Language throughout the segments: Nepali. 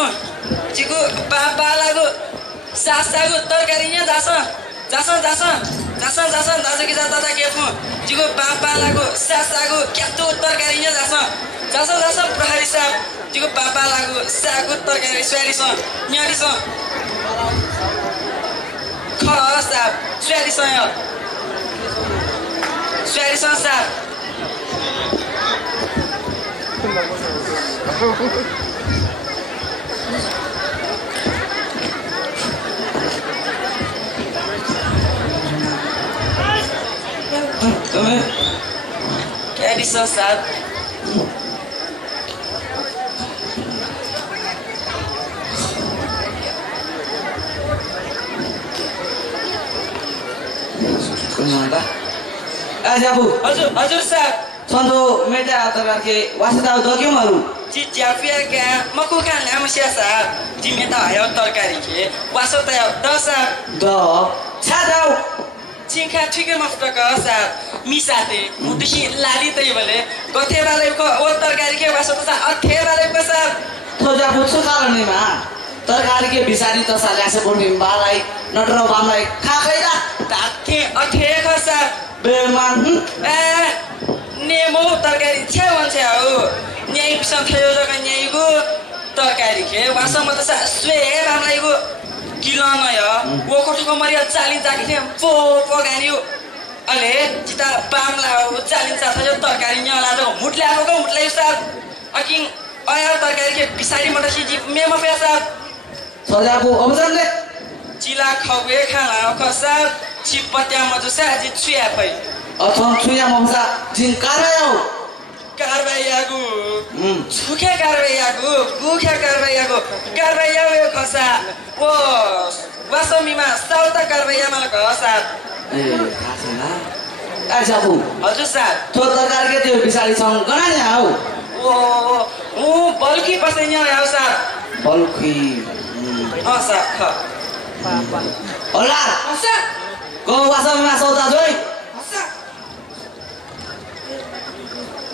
केफु चिकु बालाको सासाको तरकारीnya जास कि जाता केफु चिकु बालाको सासाको क्यातो तरकारीnya जास प्रहरी साहब चिकु बालाको सागको तरकारी स्वादिस न्याडिस साहब स्वादिस साहब क्या दिशा साहब हजुर साहब सन्तो मेटा तरकारके वास्ता दक्यमहरु जी ज्याफिया क्या मकु खान लामसिया साहब जी मेटा आयो तरकारी के वासो त द साहब द छादाउ चिंखा ठिकै मफ्टक साहब मिसाते मुटकी लाली तै भले गथे वालेको ओ तरकारी के वासो त अथे वालेको साहब थोजा पुछु कारणेमा तरकारी के बिसारी त सालासे बोर्ने बालाई नटरो बामलाई खाखैदा ताके अथे ख साहब बेमान नेमो तरकारी छे भन्छ हो न्याय पिसन थयो जक न्यायको तरकारी के वासो म त स्वे रामलाईको किलो नय वो कोठको मरिया चालिन जाके पो गानियो अले चिता बामला चालिन चाथयो तरकारी न्याला त मुटल्याको मुटलै साहब अकिङ आया तरकारी के बिसारी मटसी जी मेमा पैसा सजाको अबजनले चिला खवे खाला खसा चिपत्या मजुसा जी छुया पै अथवा छुया ममसा जिन कारबायाउ कारबायागु छुखे कारबायागु गुखे कारबायागु कारबायाउ खसा ओ वासमीमा साउता कारबाया मला खसा ए खासना आजबु हजुर साहब तो तरकारी के त्यो बिसारी सँग गनाने आउ ओ बल्की पसैन आउ साहब बल्की साहब ख होला साहब को वासमीमा सौदा जोइ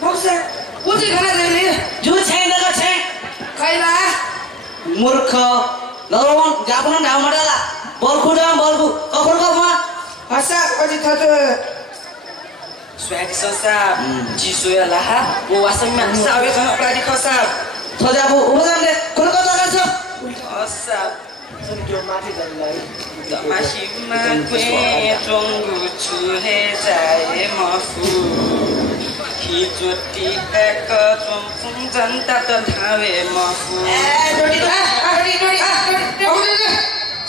मौसा कुछि खाना देले जु छैन ग छै खैला मूर्ख नरवन जापन नाउ मडाला बल्खु कखर कमा हसा अझै थतो स्वाग ससा जिसोला वो वासमीमा सावे खाना प्रादि खसा सजाबु उबजनले कोलकाता गर्छ हसा त्यो माथि जानलाई तमासीमा क्वे चंगु छुहे जाए मफु खिचोटी एक चंफुङ जनता त थावे मफु डोडी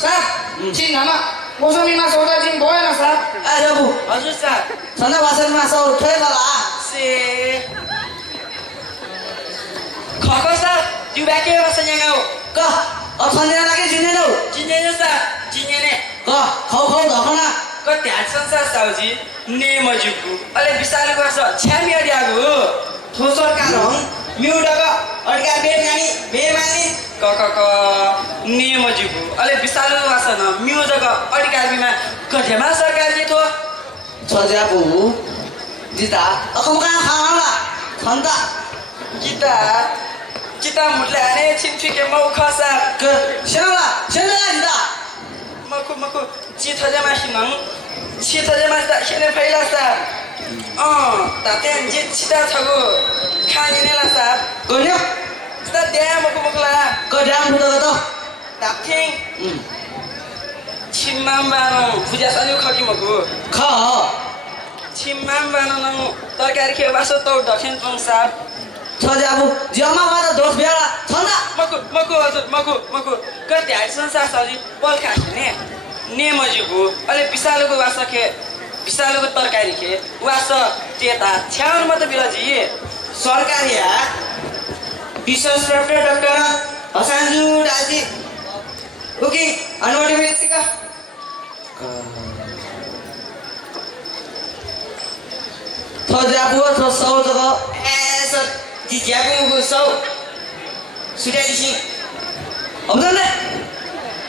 साहब चिनमा मौसमीमा सौदा दिन भएन साहब आजबु हजुर साहब सना वासनमा सौ ठेला से खको साहब जुबाके वासन्यागाउ क अफन्या लागि जिनेनौ जिनेने साहब जिनेने क खौ धकना क त्यासन साहब साउजी ने मजुकु अले विशाल गर्छ छ्यामी अडियागु थोसर कारम म्युडक अडका बेगानी बेमानी क ने मजुकु अले विशाल वासन म्युजक अडका बिमा कठेमा सरकार जे थो सजाबु जिता अखमका खाला खन्ता kita मुटल्याने छिमछिके मौ खसा क शेला जिता मकु चिथजे मासिन चिथजे मास्ता छिने फैला सा ताते जि छिता छगु खानेला सा गयो ता दे मकुला क ड्याम फुटो त ताथे छिम्माम बानो पूजा सल्यो खकी मकु ख छिम्माम बानो न तरकारी के वासो त दक्षिण चोङ साहब सजाबु जमा मारा दोष बेला छन्दा मकु हजुर मकु कति हाइसन सा सजी बल खाने ने मजुगु अले विशालको वासके विशालको तरकारी के वास तेता छ्याउन मत बिराजी सरकारी या विशेष डाक्टर हसान्जु दाजी ओके अनवटी बेसिका सजाबु छ सौजको एस जिज्याबु सौ सुडेसी अबजले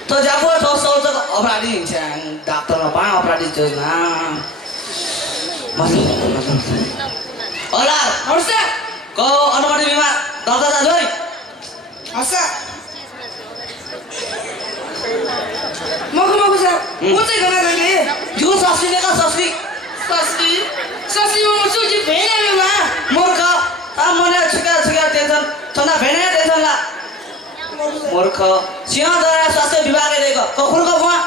त जाबु छ सौजको अपराधी हिँड्छन् डाक्टरमा पा अपराधी जोजना होला हर्ष को अनवटी बिमा दर्ता दाजु हर्ष 我这个那个的，有सस्ती लेगा सस्ती सस्ती में मुझे जी भेने में माँ मूर्ख अब मने छिका टेंशन तना भेने टेंशन ला मूर्ख सिंहदरा स्वास्थ्य विभाग रहेको कखुरको वहाँ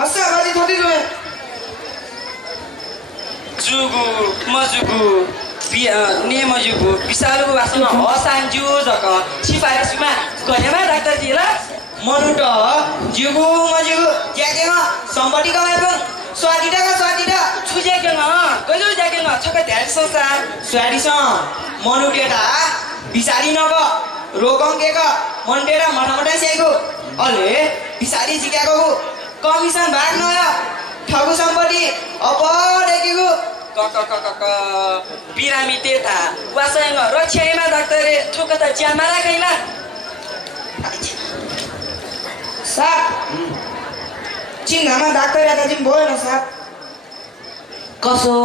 हस्ता बाजी थोड़ी जो है जुगु मजुगु नेमजुगु विशालुगु वासना हसान्जु जक सिफारिसमा गरेमा डाक्टरजी ल मनुट जुगु मजुगु ज्याकेमा सम्पत्ति कमाएको स्वादिटा छुज्याकेन कहिले ज्याकेन छक्क ध्यान संसार स्वादिसँग मनुटेटा बिसारी नग रोकङ्केको मन्टेटा मठामटा स्याएको अले बिसारी जिकाएको कमिसन भाग नयो ठगु सम्पत्ति अपडेकेको क बिरामी तेता वासँग रक्षामा डाक्टरले ठोक त ज्यानमा राखैला साहब चिन्हमा डाक्टर आता जिम भयो न साहब कसो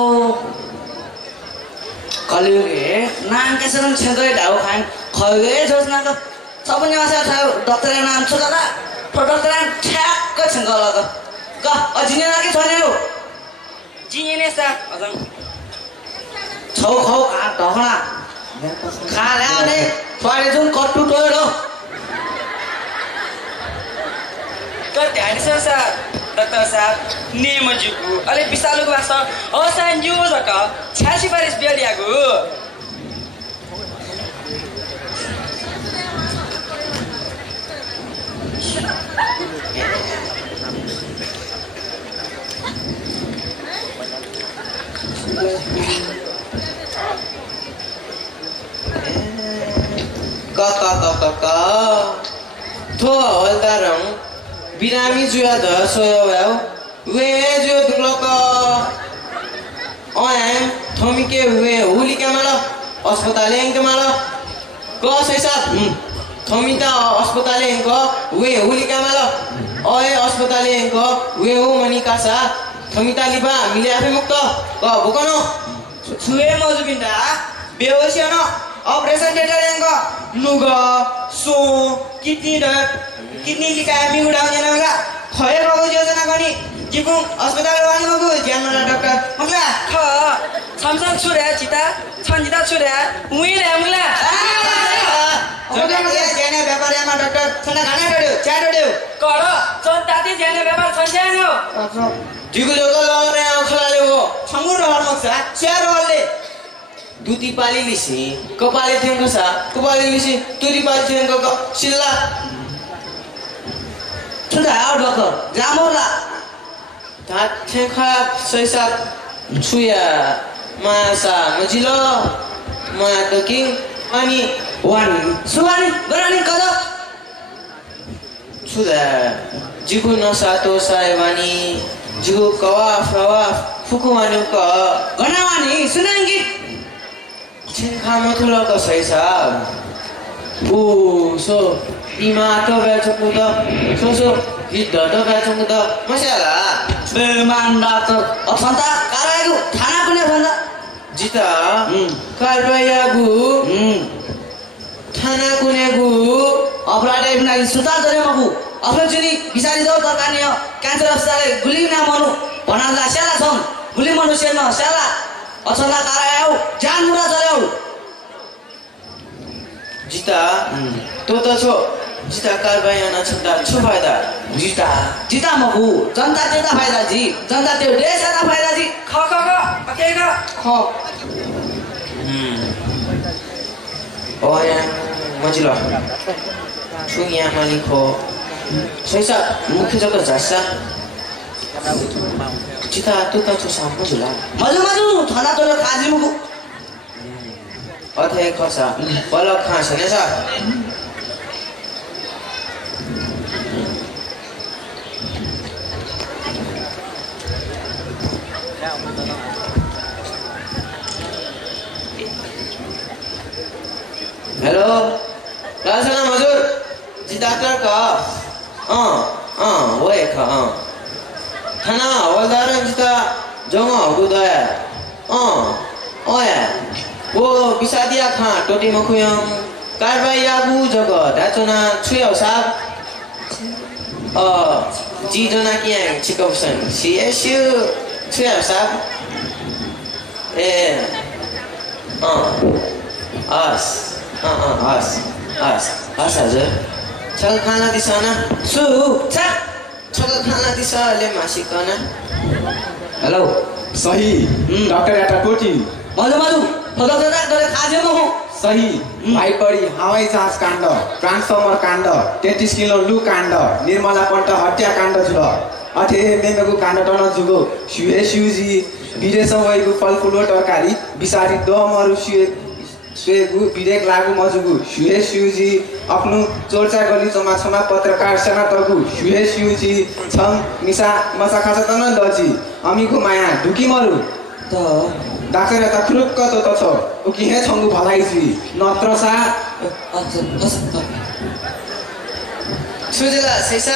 कलियुगे नाम केसरम छेदै ढाउ खान खगे जोजना त सबैले माछा छ डाक्टरको नाम छ दादा डाक्टर ठ्याक्क छंग लग क अजिने लागि छैन हो जिने सा अझं छौ खौ आ ढकना खा ल्याउने छोरे जुन कट्टु टोयो तर ध्यान संसार डाक्टर साहब नेमजुगु अले विशालुगु वास हसान्जु जक छ्यासी पारिस बेडियागु थो हलदारं बिरामी जुया ध सोयो वाउ वे जो दुक्लक ओएम थोमिके वे हुली के माला अस्पताल के माला क सैसा थोमिता अस्पताल को वे हुली के माला ओए अस्पताल को वे हो मनी कासा थोमिता लिबा मिले आफे मुक्त क भुकनो छुए मजुकिन्दा बेहोसी न ऑपरेशन थिएटर को लुगा सो कितनी लिकाय मी उडाउने नला खय रोग योजना गनी जिपुङ अस्पताल वानी मगु ज्यानला डाक्टर मगला ख छमछम छुर्या चिता छन्जिता छुर्या उइले मुला ज्याने व्यापारमा डाक्टर छना खाना डड्यो चा डड्यो कर जनताती ज्याने व्यापार छन्स्यानो जिगु जोगल लरे आउँछलाले हो छंगु रहर मक्सा स्यार रहले दुती पाली लिसी कपाले थियंको सा कपाले लिसी तुरी पाली थियंको सिल्ला छुदा आउ डाक्टर जामोला ता थेखा सैसा छुया मासा मजिलो मा दकी अनि वान सुवानी बरानी कद छुदा जिगु नसा तो सायवानी जिगु कवा फ्रवा फुकुवानी क गनावानी सुनांगी छिनखा मथुला का सैसा ओ सो इमा तो बेचुकु त सो हिद त बेचुकु त मसाला बेमान डाक्टर असन्ता कारागु थाना कुने भन्दा जिता कारबायागु थाना कुने गु अपराधे बिना सुता दरे मगु अफजनी बिसारी दो दरकानी क्यान्सर अस्पताल गुली ना मनु भनाला स्याला छम गुली मनुष्य न स्याला असन्ता कारायौ जान मुरा जर्यौ जिता तो त छो जिता कारबाया न छन्दा छु फाइदा जिता मगु जनता तेता फाइदा जी जनता त्यो देश का फाइदा जी ख अकेगा ख ओया मजिलो छुया मालिको सैसा मुख्य जगह जासा जिता तो त छु सामु जुला मजु थाना तो खाजी मगु अथे खसा बलक खास ने सा हेलो राजना मजूर जी डॉक्टर का वो एक थाना हवलदार जिता जमा गुदया ओए वो बिसादिया खा टोटी मखुयम कारबाई आगु जग ढाचोना छुयो साहब जी डोना कि चिकप्सन CSU छुया साहब ए हस् हजुर छल खाना दिसना सु छल खाना दिसले मासिकना हेलो सही डॉक्टर एटाकोटी मधु डरे खाजे म सही भाइपरी हवाई जहाज काण्ड ट्रान्सफर्मर काण्ड 33 किलो लु काण्ड निर्मला पन्ट हत्या काण्ड छ अथे मेमेको काण्ड टन जुगो सुहे सुजी विदेश भएको फलफुलो तरकारी बिसारी दमहरू सुएगु विवेक लागु मजुगु सुहे सुजी आफ्नो चोर्चा गली चमा पत्रकार सेना तगु सुहे सुजी छम मिसा मसा खासा तन दजी अमीको माया ढुकी मरु त डाक्टर यता खुरुक्क त छ उकि हे छंगु भलाइसी नत्र सा सुजिला सैसा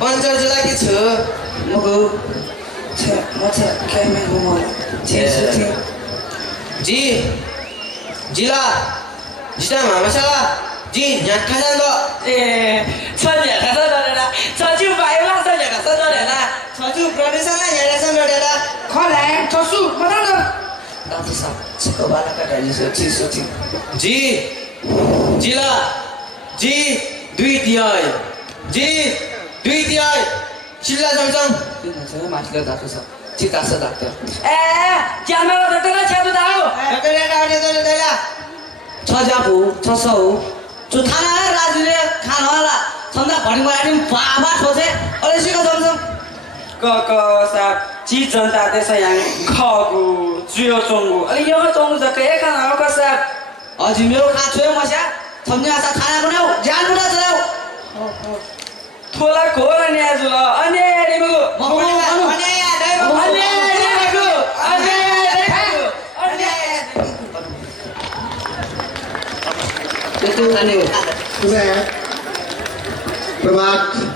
पञ्चर जुला कि छु मगु जी जिला जिता मामसाला जी यहाँ खाजा द ए छन्या खासा डरेला छजु भाइला छन्या खासा डरेला छजु प्रदेशला हेरेसन डडेला खले छसु बताउ न तातो सा छिको बाला काटाइले सोची जी जिला जी दुई तिहाई जी दुई तिहाई चिल्ला जमजम किन छ माथिले तातो सा चिता छ डाक्टर ए क्यामेरा डटेला छ्यादु दाउ डडेला डडेला छ जापु छ सौ जो थाना राजुले खानवाला छन्दा भणी मलाई बाबा खोजे अरे सिको जमजम क साब ची जनता देश yang खगु जुयो चंगु अरे यो चंगु जके खाना हो का साब अझै मेरो खा छोयो मस्या छन्ने आसा खाना बनाऊ जान बुढा चलाऊ थोला खोर नि आजुल अनि हेरेको त्यस्तो खाने हो प्रभात